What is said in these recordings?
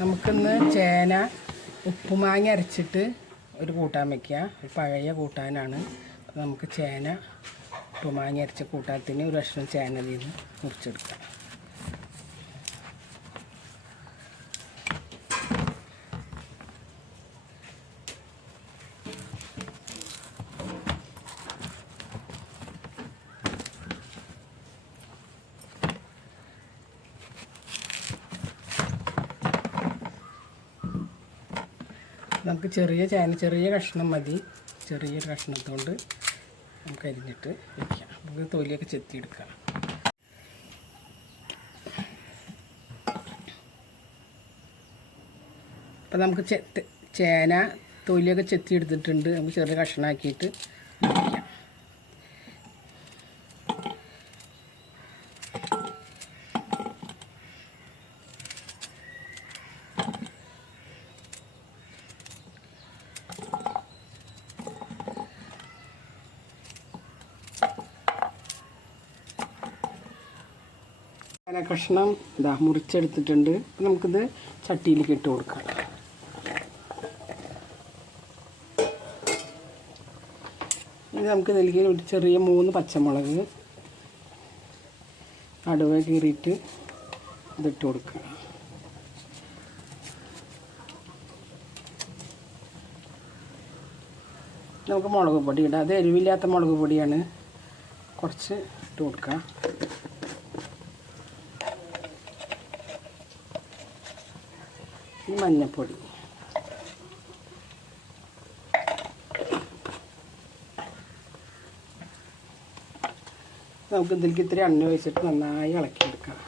നമുക്കിന്ന് ചേന ഉപ്പുമാങ്ങ അരച്ചിട്ട് ഒരു കൂട്ടാൻ വയ്ക്കുക ഒരു പഴയ കൂട്ടാനാണ്. നമുക്ക് ചേന ഉപ്പുമാങ്ങ അരച്ച കൂട്ടാത്തിന് ഒരു കഷ്ണം ചേന നിന്ന് മുറിച്ചെടുക്കാം. നമുക്ക് ചെറിയ ചേന ചെറിയ കഷ്ണം മതി. ചെറിയ കഷ്ണത്തോണ്ട് നമുക്ക് അരിഞ്ഞിട്ട് വയ്ക്കാം നമുക്ക് തൊലിയൊക്കെ ചെത്തിയെടുക്കാം. അപ്പം നമുക്ക് ചേന തൊലിയൊക്കെ ചെത്തി എടുത്തിട്ടുണ്ട് നമുക്ക് ചെറിയ കഷ്ണമാക്കിയിട്ട് ചേന കഷ്ണം ഇതാ മുറിച്ചെടുത്തിട്ടുണ്ട്. നമുക്കിത് ചട്ടിയിലേക്ക് ഇട്ട് കൊടുക്കാം. ഇത് നമുക്ക് നൽകിയ ഒരു ചെറിയ മൂന്ന് പച്ചമുളക് നടുവ കീറിയിട്ട് ഇതിട്ട് കൊടുക്കുക നമുക്ക് മുളക് പൊടി ഇടാം. അത് എരിവില്ലാത്ത മുളക് പൊടിയാണ്. കുറച്ച് ഇട്ട് കൊടുക്കാം. മഞ്ഞൾപ്പൊടി നമുക്ക് ഇതിലേക്ക് ഇത്തിരി എണ്ണ ഒഴിച്ചിട്ട് നന്നായി ഇളക്കിയെടുക്കാം.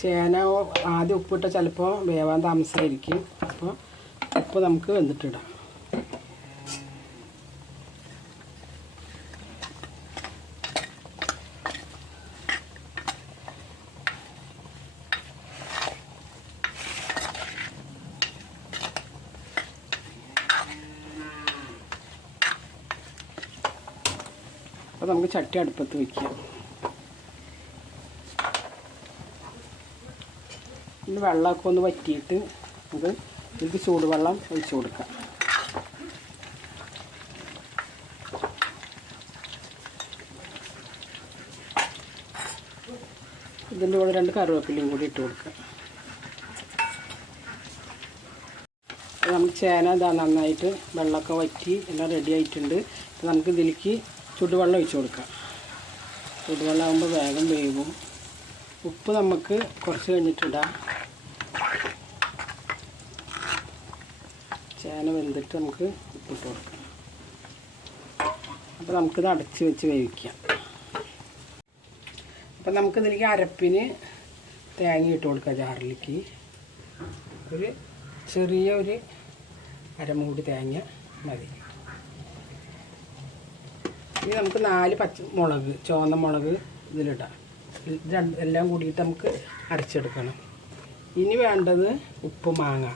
ചേന ആദ്യം ഉപ്പിട്ട ചിലപ്പോൾ വേവാൻ താമസമായിരിക്കും അപ്പോൾ ഉപ്പ് നമുക്ക് വെന്തിട്ടിടാം. നമുക്ക് ചട്ടി അടുപ്പത്ത് വയ്ക്കാം ഇനി വെള്ളമൊക്കെ ഒന്ന് വറ്റിയിട്ട് നമുക്ക് ഇത് ചൂടുവെള്ളം ഒഴിച്ചു കൊടുക്കാം. ഇതിന്റെ കൂടെ രണ്ട് കറിവേപ്പിലയും കൂടി ഇട്ട് കൊടുക്കാം. നമുക്ക് ചേന ഇതാ നന്നായിട്ട് വെള്ളമൊക്കെ വറ്റി എല്ലാം റെഡി ആയിട്ടുണ്ട്. നമുക്ക് ഇതിലേക്ക് ചുടുവെള്ളം ഒഴിച്ച് കൊടുക്കുക. ചുടുവെള്ളം ആകുമ്പോൾ വേഗം വേവും. ഉപ്പ് നമുക്ക് കുറച്ച് കഴിഞ്ഞിട്ടിടാം. ചേന വെന്തിട്ട് നമുക്ക് ഉപ്പിട്ട് കൊടുക്കാം. അപ്പോൾ നമുക്കിത് അടച്ച് വെച്ച് വേവിക്കാം. അപ്പം നമുക്കിതിലേക്ക് അരപ്പിന് തേങ്ങ ഇട്ട് കൊടുക്കാം ജാറിലേക്ക്. ഒരു ചെറിയ ഒരു അരമൂടി തേങ്ങ മതി. ഇനി നമുക്ക് നാല് പച്ചമുളക് ചുവന്ന മുളക് ഇതിലിടാം. ഇത് എല്ലാം കൂടിയിട്ട് നമുക്ക് അരച്ചെടുക്കണം. ഇനി വേണ്ടത് ഉപ്പ് മാങ്ങ.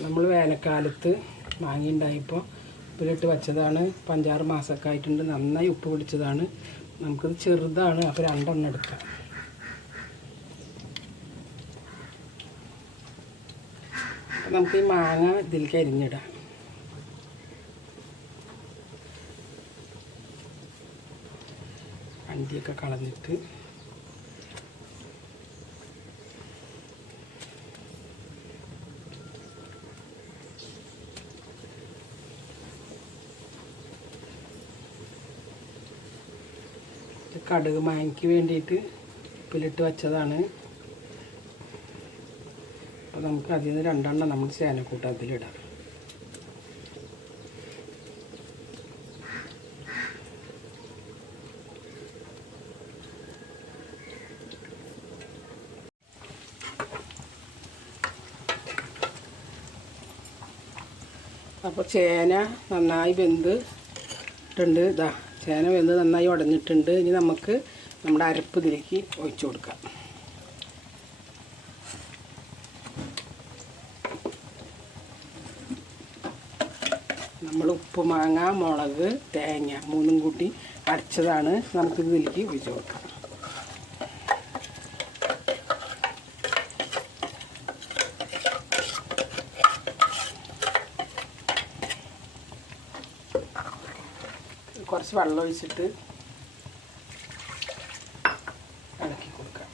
നമ്മൾ വേനൽക്കാലത്ത് മാങ്ങ ഉണ്ടായപ്പോൾ ഉപ്പിലിട്ട് വെച്ചതാണ്. പഞ്ചാറ് മാസമൊക്കെ ആയിട്ടുണ്ട്. നന്നായി ഉപ്പ് പിടിച്ചതാണ്. നമുക്കിത് ചെറുതാണ്. അപ്പോൾ രണ്ടെണ്ണം എടുക്കാം. നമുക്ക് ഈ മാങ്ങ ഇതിലേക്ക് അരിഞ്ഞിടാം. അണ്ടിയൊക്കെ കളഞ്ഞിട്ട് കടുക് മാങ്ങിക്ക് വേണ്ടിയിട്ട് ഉപ്പിലിട്ട് വെച്ചതാണ്. അപ്പോൾ നമുക്ക് അതിൽ നിന്ന് രണ്ടെണ്ണം നമ്മൾ ചേനക്കൂട്ടത്തിലിടാം അപ്പോൾ ചേന നന്നായി വെന്ത് ഇട്ടുണ്ട്. ഇതാ ചേന വെന്ത് നന്നായി ഉടഞ്ഞിട്ടുണ്ട്. ഇനി നമുക്ക് നമ്മുടെ അരപ്പ് ഇതിലേക്ക് ഒഴിച്ചു കൊടുക്കാം. നമ്മൾ ഉപ്പ് മാങ്ങ മുളക് തേങ്ങ മൂന്നും കൂട്ടി അരച്ചതാണ്. നമുക്ക് ഇതിലേക്ക് ഒഴിച്ചു കൊടുക്കാം. കുറച്ച് വെള്ളം ഒഴിച്ചിട്ട് ഇളക്കി കൊടുക്കാം.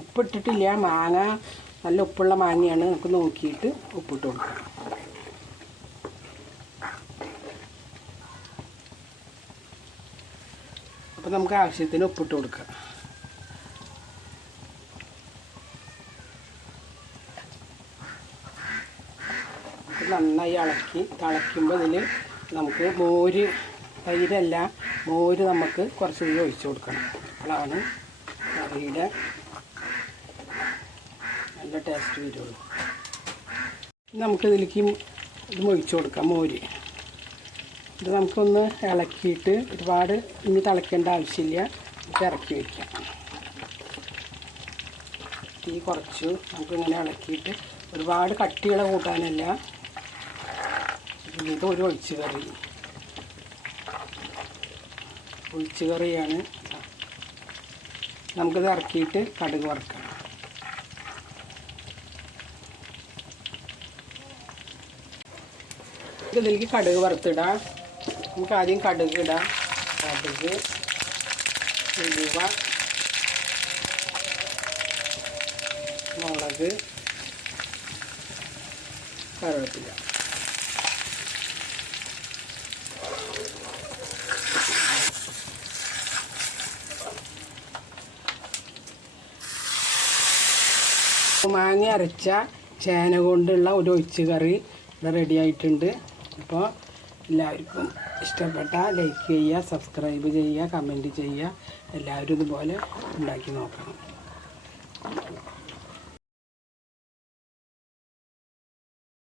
ഉപ്പിട്ടിട്ടില്ല. മാങ്ങ നല്ല ഉപ്പുള്ള മാങ്ങയാണ്. നമുക്ക് നോക്കിയിട്ട് ഉപ്പിട്ട് കൊടുക്കാം. അപ്പോൾ നമുക്ക് ആവശ്യത്തിന് ഉപ്പിട്ട് കൊടുക്കാം. നന്നായി ഇളക്കി തിളയ്ക്കുമ്പോൾ ഇതിൽ നമുക്ക് മോര് തൈരല്ല മോര് നമുക്ക് കുറച്ച് കൂടി ഒഴിച്ച് കൊടുക്കണം. അപ്പോഴാണ് കറിയുടെ നല്ല ടേസ്റ്റ് വരുള്ളൂ. നമുക്കിതിലേക്ക് ഇത് ഒഴിച്ച് കൊടുക്കാം മോര്. ഇത് നമുക്കൊന്ന് ഇളക്കിയിട്ട് ഒരുപാട് ഇനി തിളയ്ക്കേണ്ട ആവശ്യമില്ല. നമുക്ക് ഇറക്കി വയ്ക്കാം തീ കുറച്ച്. നമുക്കിങ്ങനെ ഇളക്കിയിട്ട് ഒരുപാട് കട്ടിയുള്ള കൂട്ടാനല്ല. ഇത് ഒരു ഒഴിച്ചു കറി ഒഴിച്ചു കറിയാണ് നമുക്കിത് ഇറക്കിയിട്ട് കടുക് വറക്കണം. ഇതിലേക്ക് കടുക് വറുത്തിടാം. നമുക്ക് ആദ്യം കടുക് ഇടാം. കടുക് മുളക് കറിവേപ്പില. മാങ്ങ അരച്ച ചേന കൊണ്ടുള്ള ഒരു ഒഴിച്ച് കറി ഇവിടെ റെഡി ആയിട്ടുണ്ട്. അപ്പോൾ എല്ലാവർക്കും ഇഷ്ടപ്പെട്ട ലൈക്ക് ചെയ്യുക സബ്സ്ക്രൈബ് ചെയ്യുക കമന്റ് ചെയ്യുക. എല്ലാവരും ഇതുപോലെ ഉണ്ടാക്കി നോക്കണം.